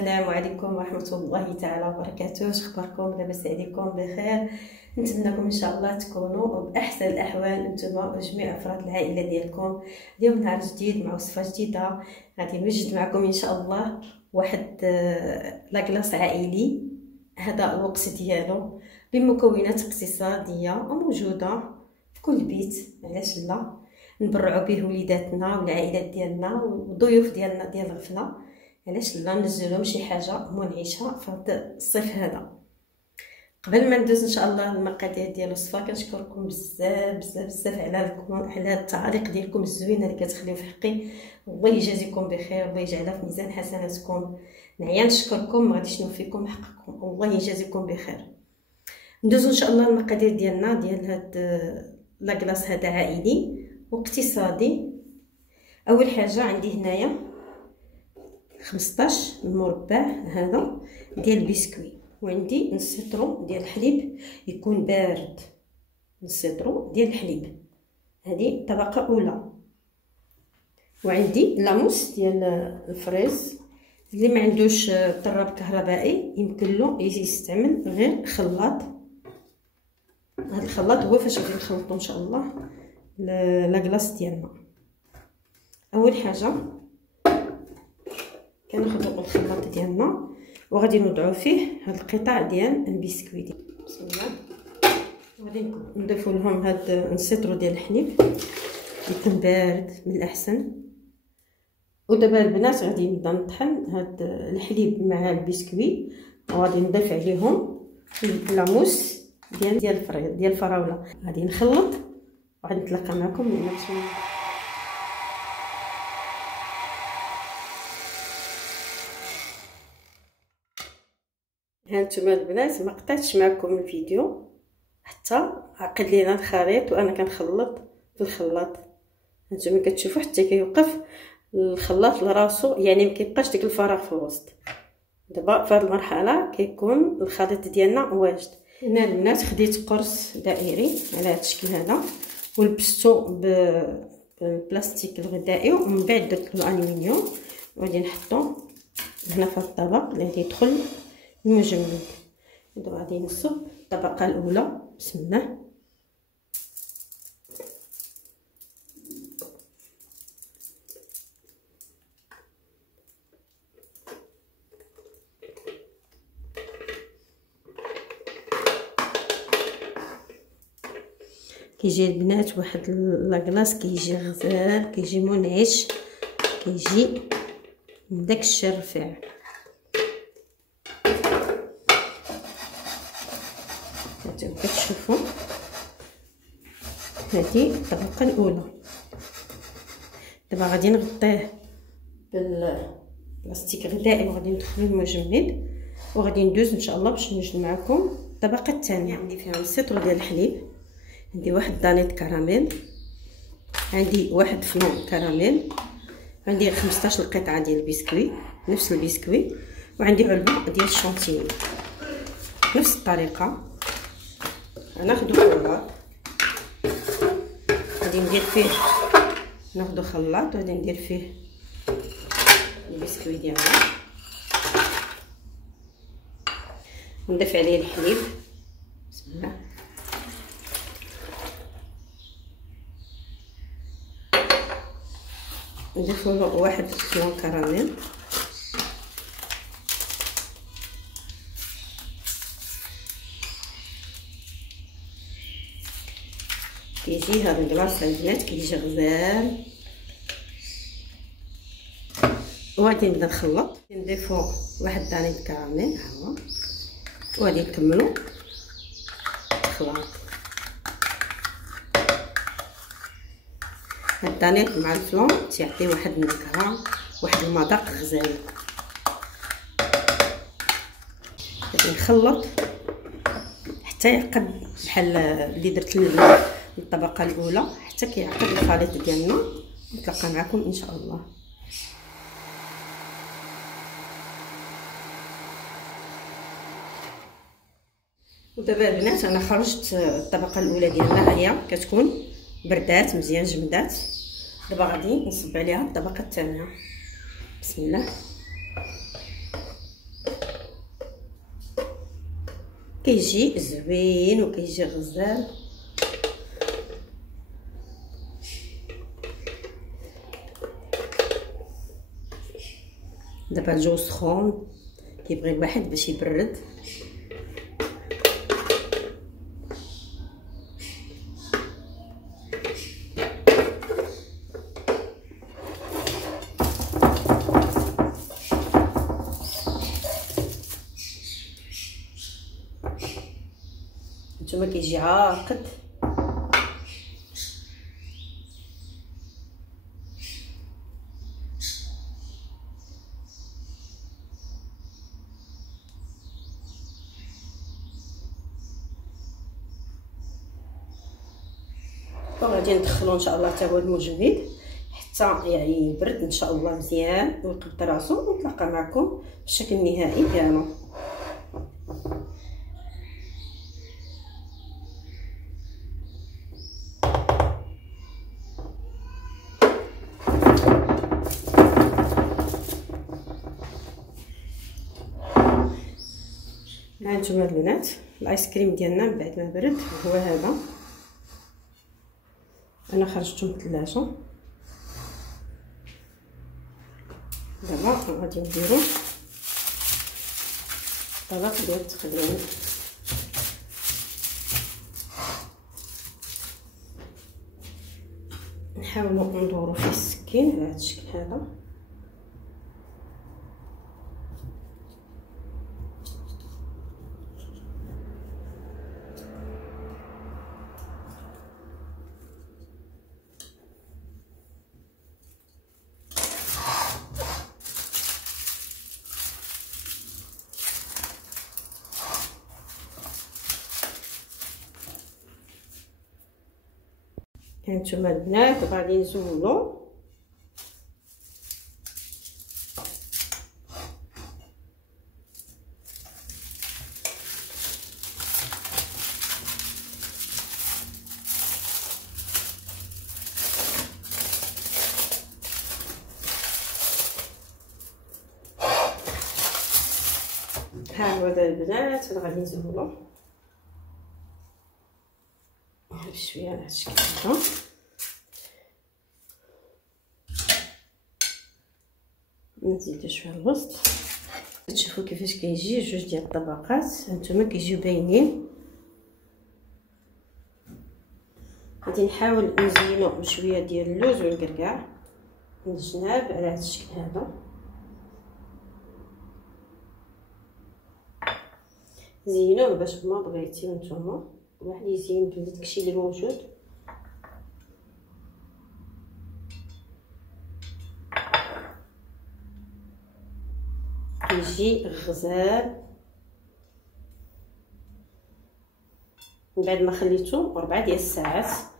السلام عليكم ورحمه الله تعالى وبركاته. اخباركم؟ لاباس عليكم؟ بخير؟ نتمنىكم ان شاء الله تكونوا باحسن الاحوال نتوما وجميع افراد العائله ديالكم. اليوم نهار جديد مع وصفه جديده غادي نوجد معكم ان شاء الله واحد لاكلاص عائلي. هذا الوقت ديالو بمكونات اقتصاديه وموجوده في كل بيت، علاش لا؟ نبرعوا به وليداتنا والعائلات ديالنا والضيوف ديالنا ديال الغفله، علاش لا ننزلهم شي حاجه منعشه في هذا الصيف هذا. قبل ما ندوز ان شاء الله المقادير ديال الوصفه، كنشكركم بزاف بزاف بزاف على التعاليق ديالكم الزوينه اللي كتخليو في حقي. الله يجازيكم بخير، الله يجعلها في ميزان حسناتكم. نعيا نشكركم، ما غاديش نوفيكم حقكم، الله يجازيكم بخير. ندوزو ان شاء الله المقادير ديالنا ديال هاد لاكلاص هذا عائلي واقتصادي. اول حاجه عندي هنايا 15 مربع هذا ديال البسكوي، وعندي نص لتر ديال الحليب يكون بارد، نص لتر ديال الحليب، هذه طبقه اولى. وعندي لاموس ديال الفريز، اللي ما عندوش طراب كهربائي يمكن له يستعمل غير خلاط. هذا الخلاط هو فاش غادي نخلطو ان شاء الله لاكلاص ديالنا. اول حاجه كناخذوا الخلاط ديالنا وغادي نوضعوا فيه هاد القطع ديال البسكويت. بسم الله. وغادي نضيفوا لهم هاد نص لتر ديال الحليب يكون بارد من الاحسن. ودابا البنات غادي نبدا نطحن هاد الحليب مع البسكويت، وغادي نضيف عليهم اللاموس ديال الفراوله. غادي نخلط وغادي نتلاقى معكم من بعد. هانتوما البنات، ما قطعتش معكم الفيديو حتى عقد لينا الخليط وانا كنخلط في الخلاط. هانتوما كتشوفوا حتى كيوقف الخلاط لراسو، يعني ما كيبقاش ديك الفراغ في الوسط. دابا في هذه المرحله كيكون الخليط ديالنا واجد. هنا البنات خديت قرص دائري على هذا الشكل هذا ولبستو بالبلاستيك الغذائي، ومن بعد درت له الالومنيوم وغادي نحطو هنا في الطبق اللي غادي يدخل المجمد. دابا غادي نصب الطبقه الاولى. بسم الله. كيجي البنات واحد لاكلاص كيجي غزال، كيجي منعش، كيجي من داك الشرفع. كتشوفوا هذه الطبقه الاولى. دابا غادي نغطيه بالبلاستيك غذائي وغادي ندخلو المجمد، وغادي ندوز ان شاء الله باش نوجد معكم الطبقه الثانيه. عندي فيها نص لتر ديال الحليب، عندي واحد دانيت كراميل، عندي واحد فلون كراميل، عندي 15 قطعه ديال البسكوي نفس البسكوي، وعندي علبه ديال الشونتيني نفس الطريقه. ناخذ خلاط، غادي ندير فيه ناخذ خلاط وغادي ندير فيه البسكوي ديالنا، نضيف عليه الحليب. بسم الله. نضيف له واحد فلون كراميل، كيجي هاد الكلاص البنات كيجي غزال. وغادي نبدا نخلط، نضيفو واحد دانيت كراميل ها هو، وغادي نكملو الخلاط. هاد الدانيت مع الفلون تيعطي واحد النكهه، واحد المذاق غزال. غادي نخلط حتى يعقد بحال اللي درت الطبقه الاولى، حتى كيعقد الخليط ديالنا. نتلاقى معكم ان شاء الله. ودابا البنات انا خرجت الطبقه الاولى ديالنا، هي كتكون بردات مزيان جمدات. دابا غادي نصب عليها الطبقه الثانيه. بسم الله. كيجي زوين وكيجي غزال. دابا الجو سخون كيبغي الواحد باش يبرد. نتوما كيجي عاقد. وغادي ندخلو ان شاء الله حتى هو المجمد حتى يعني يبرد ان شاء الله مزيان ويقبض راسو، ونتلاقى معكم بالشكل النهائي ديالو. ها نتوما البنات الايس كريم ديالنا من بعد ما برد هو هذا. انا خرجته من الثلاجه. دابا غادي نديرو طبق ديال التخليل. نحاولوا ندورو فيه السكين على هذا الشكل هذا. هانتوما البنات غادي نزولو ها هو هذا البنات. انا غادي نزولو بشويه على هذا الشكل هذا. نزيدو شويه الوسط. تشوفوا كيفاش كيجي جوج ديال الطبقات. هانتوما كيجيو باينين. غادي نحاول نزينو بشويه ديال اللوز والكركاع من الجناب على هذا الشكل هذا. زينوه باش ما بغيتيو نتوما، واحد يزين بداكشي اللي موجود. كيجي غزال من بعد ما خليته 4 ديال الساعات.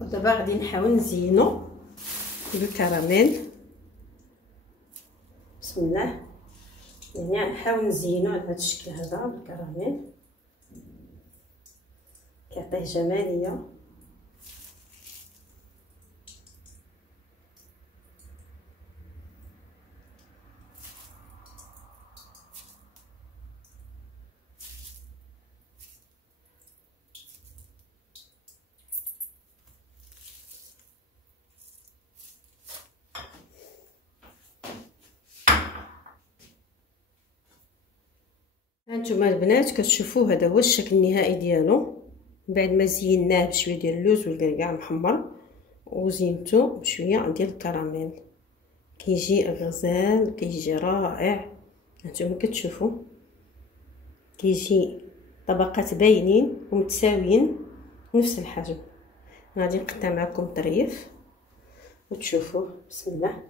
ودابا غادي نحاول نزينو بالكراميل. بسم الله. يعني نحاول نزينو على هذا الشكل هذا بالكراميل، كيعطيه جماليه. هانتوما البنات كتشوفوا هذا هو الشكل النهائي ديالو بعد ما زيناه بشويه ديال اللوز والكركاع محمر وزينته بشويه ديال الكراميل. كيجي غزال، كيجي رائع. هانتوما كتشوفوا كيجي طبقات باينين ومتساويين نفس الحجم. غادي نقطع معكم الطريف وتشوفوا. بسم الله.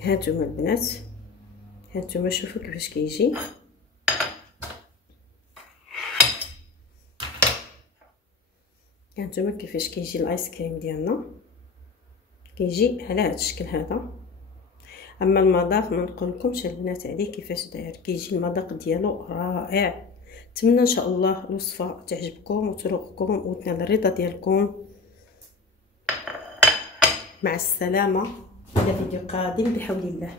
هانتوما البنات، هانتوما شوفوا كيفاش كيجي. هانتوما كيفاش كيجي الايس كريم ديالنا، كيجي على هذا الشكل هذا. اما المذاق ما نقولكمش البنات عليه كيفاش داير، كيجي المذاق ديالو رائع. نتمنى ان شاء الله الوصفه تعجبكم وتروقكم وتنال الرضا ديالكم. مع السلامه، الى فيديو قادم بحول الله.